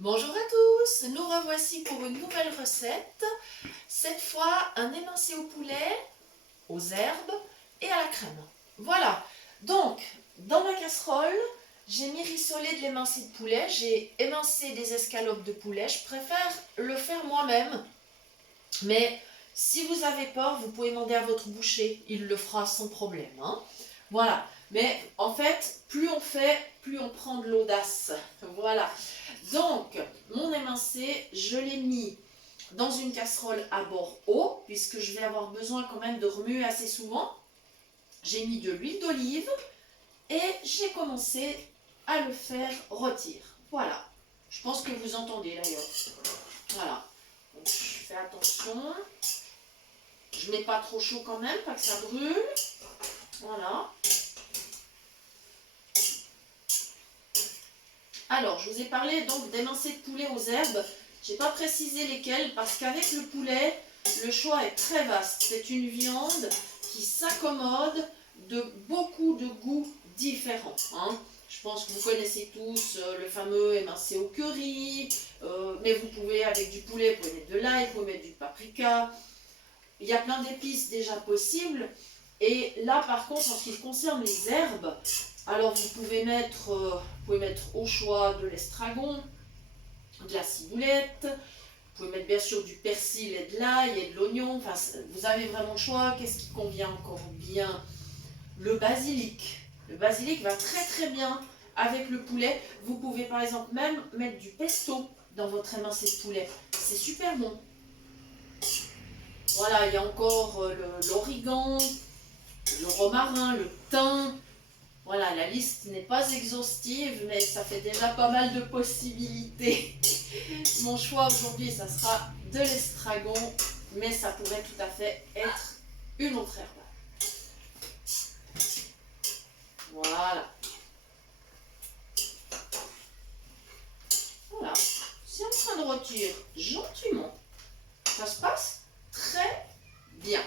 Bonjour à tous, nous revoici pour une nouvelle recette. Cette fois, un émincé au poulet, aux herbes et à la crème. Voilà, donc dans ma casserole, j'ai mis rissoler de l'émincé de poulet, j'ai émincé des escalopes de poulet. Je préfère le faire moi-même, mais si vous avez peur, vous pouvez demander à votre boucher, il le fera sans problème, hein. Voilà, mais en fait, plus on fait, plus on prend de l'audace. Voilà. Donc, mon émincé, je l'ai mis dans une casserole à bord haut, puisque je vais avoir besoin quand même de remuer assez souvent. J'ai mis de l'huile d'olive et j'ai commencé à le faire rôtir. Voilà. Je pense que vous entendez d'ailleurs. Voilà. Donc, je fais attention. Je ne mets pas trop chaud quand même, pas que ça brûle. Voilà. Alors, je vous ai parlé donc d'émincé de poulet aux herbes. Je n'ai pas précisé lesquels parce qu'avec le poulet, le choix est très vaste. C'est une viande qui s'accommode de beaucoup de goûts différents, hein. Je pense que vous connaissez tous le fameux émincé au curry, mais vous pouvez, avec du poulet, vous pouvez mettre de l'ail, vous pouvez mettre du paprika. Il y a plein d'épices déjà possibles. Et là, par contre, en ce qui concerne les herbes, alors vous pouvez mettre au choix de l'estragon, de la ciboulette, vous pouvez mettre bien sûr du persil et de l'ail et de l'oignon. Enfin, vous avez vraiment le choix. Qu'est-ce qui convient encore bien? Le basilic. Le basilic va très très bien avec le poulet. Vous pouvez par exemple même mettre du pesto dans votre émincé de poulet. C'est super bon. Voilà, il y a encore l'origan, le romarin, le thym. Voilà, la liste n'est pas exhaustive, mais ça fait déjà pas mal de possibilités. Mon choix aujourd'hui, ça sera de l'estragon, mais ça pourrait tout à fait être une autre herbe. Voilà. Voilà. C'est en train de rôtir gentiment. Ça se passe très bien.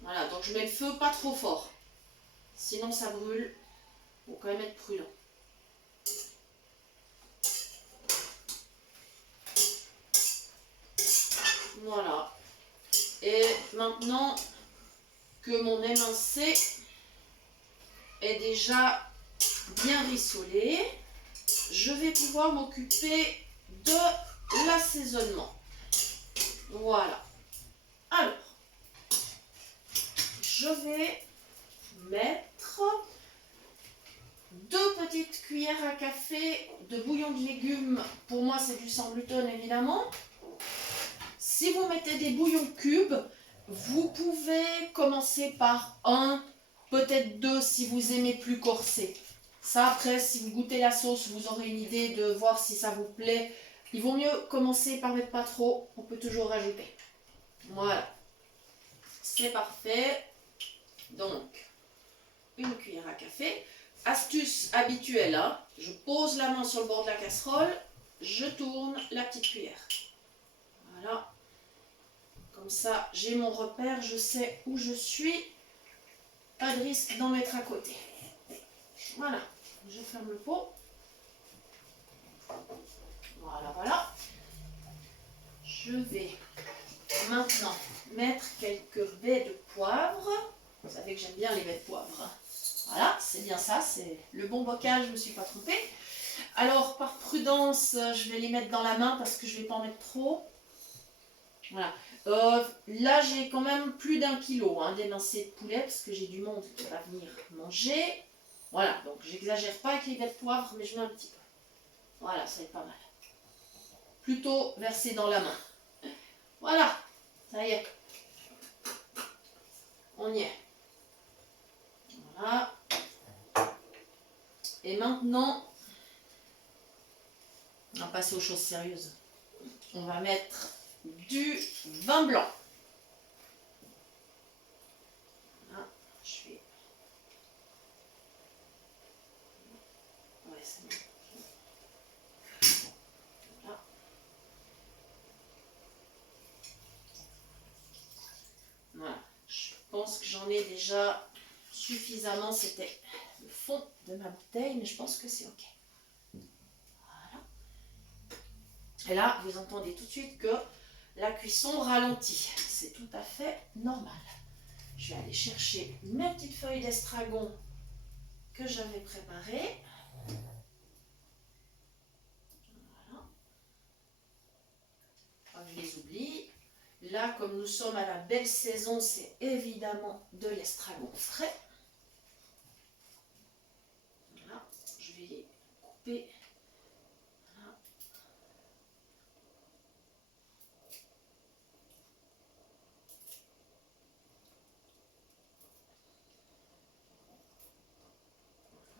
Voilà, donc je mets le feu pas trop fort. Sinon ça brûle. Il faut quand même être prudent. Voilà. Et maintenant que mon émincé est déjà bien rissolé, je vais pouvoir m'occuper de l'assaisonnement. Voilà. Alors, je vais mettre 2 petites cuillères à café de bouillon de légumes. Pour moi, c'est du sans gluten, évidemment. Si vous mettez des bouillons cubes, vous pouvez commencer par un, peut-être 2 si vous aimez plus corsé. Ça, après, si vous goûtez la sauce, vous aurez une idée de voir si ça vous plaît. Il vaut mieux commencer par mettre pas trop, on peut toujours rajouter. Voilà, c'est parfait. Donc, une cuillère à café. Astuce habituelle, hein. Je pose la main sur le bord de la casserole, je tourne la petite cuillère. Voilà. Comme ça, j'ai mon repère, je sais où je suis. Pas de risque d'en mettre à côté. Voilà, je ferme le pot. Voilà, voilà. Je vais maintenant mettre quelques baies de poivre. Vous savez que j'aime bien les baies de poivre. Voilà, c'est bien ça, c'est le bon bocal, je ne me suis pas trompée. Alors, par prudence, je vais les mettre dans la main parce que je ne vais pas en mettre trop. Voilà. Là, j'ai quand même plus d'1 kilo hein, d'émincé de poulet parce que j'ai du monde qui va venir manger. Voilà, donc j'exagère pas avec les baies de poivre, mais je mets un petit peu. Voilà, ça va être pas mal. Plutôt versé dans la main. Voilà, ça y est. On y est. Voilà. Et maintenant, on va passer aux choses sérieuses. On va mettre du vin blanc. Voilà, je vais... Ouais, c'est bon. fait déjà suffisamment. C'était le fond de ma bouteille, mais je pense que c'est ok. Voilà. Et là, vous entendez tout de suite que la cuisson ralentit. C'est tout à fait normal. Je vais aller chercher mes petites feuilles d'estragon que j'avais préparées. Voilà. Je les oublie. Là, comme nous sommes à la belle saison, c'est évidemment de l'estragon frais. Voilà. Je vais les couper. Voilà.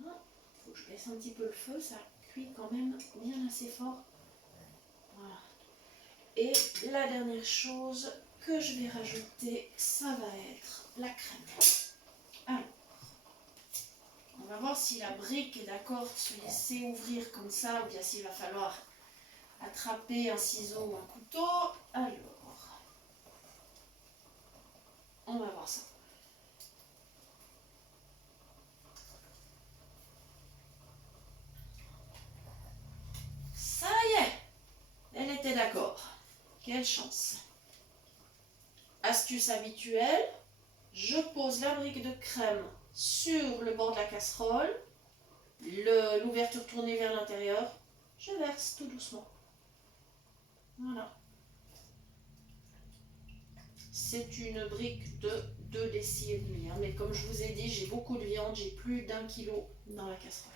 Voilà. Faut que je baisse un petit peu le feu, ça cuit quand même bien assez fort. Voilà. Et la dernière chose que je vais rajouter, ça va être la crème. Alors, on va voir si la brique est d'accord de se laisser ouvrir comme ça ou bien s'il va falloir attraper un ciseau ou un couteau. Alors, on va voir ça. Ça y est, elle était d'accord. Quelle chance. Astuce habituelle, je pose la brique de crème sur le bord de la casserole, l'ouverture tournée vers l'intérieur, je verse tout doucement. Voilà. C'est une brique de 2 décis et demi, hein, mais comme je vous ai dit, j'ai beaucoup de viande, j'ai plus d'1 kilo dans la casserole.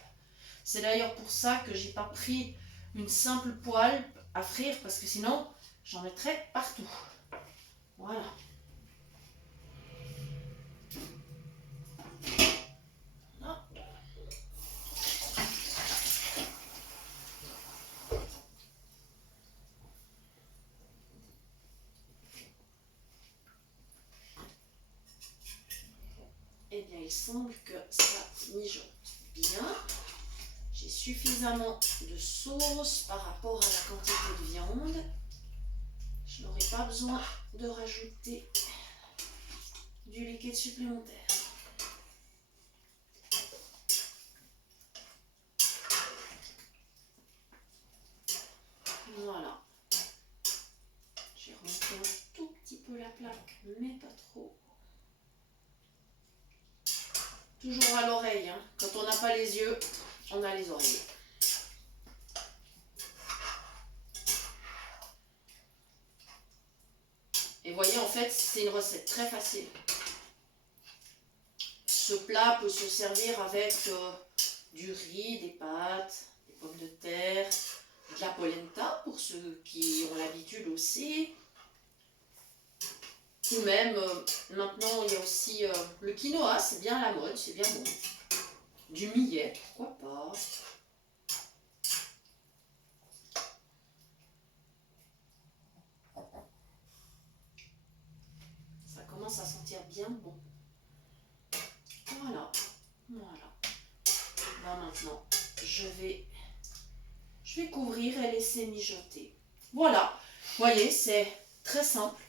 C'est d'ailleurs pour ça que j'ai pas pris une simple poêle à frire, parce que sinon, j'en mettrais partout. Voilà. Eh bien, il semble que ça mijote bien. J'ai suffisamment de sauce par rapport à la quantité de viande. Je n'aurai pas besoin de rajouter du liquide supplémentaire. Voilà. J'ai remonté un tout petit peu la plaque, mais pas trop. Toujours à l'oreille, hein. Quand on n'a pas les yeux, on a les oreilles. Et voyez, en fait, c'est une recette très facile. Ce plat peut se servir avec du riz, des pâtes, des pommes de terre, de la polenta pour ceux qui ont l'habitude aussi. Ou même, maintenant, il y a aussi le quinoa, c'est bien à la mode, c'est bien bon. Du millet, pourquoi pas. Ça commence à sentir bien bon. Voilà, voilà. Là maintenant, je vais couvrir et laisser mijoter. Voilà, vous voyez, c'est très simple.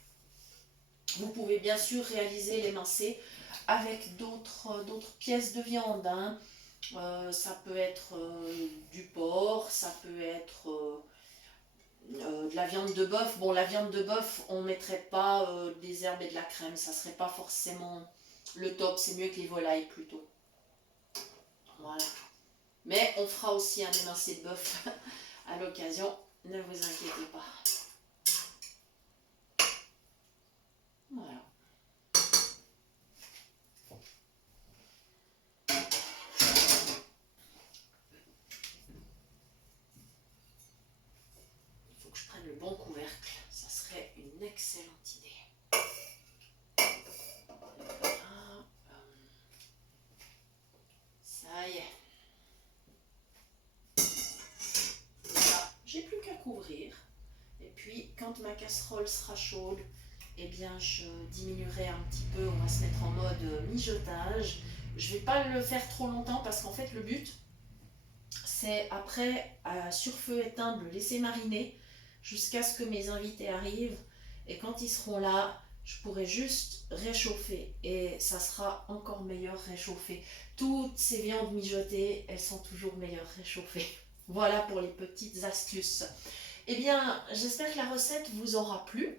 Vous pouvez bien sûr réaliser l'émincé avec d'autres pièces de viande, hein. Ça peut être du porc, ça peut être de la viande de bœuf. Bon, la viande de bœuf, on ne mettrait pas des herbes et de la crème, ça serait pas forcément le top, c'est mieux que les volailles plutôt. Voilà. Mais on fera aussi un émincé de bœuf à l'occasion, ne vous inquiétez pas. Voilà. Il faut que je prenne le bon couvercle, ça serait une excellente idée. Voilà. Ça y est. Voilà, j'ai plus qu'à couvrir. Et puis, quand ma casserole sera chaude, eh bien, je diminuerai un petit peu. On va se mettre en mode mijotage. Je ne vais pas le faire trop longtemps parce qu'en fait, le but, c'est après, sur feu éteint, de le laisser mariner jusqu'à ce que mes invités arrivent. Et quand ils seront là, je pourrais juste réchauffer et ça sera encore meilleur réchauffé. Toutes ces viandes mijotées, elles sont toujours meilleures réchauffées. Voilà pour les petites astuces. Eh bien, j'espère que la recette vous aura plu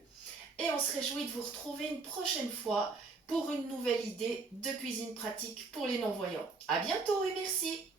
et on se réjouit de vous retrouver une prochaine fois pour une nouvelle idée de cuisine pratique pour les non-voyants. À bientôt et merci!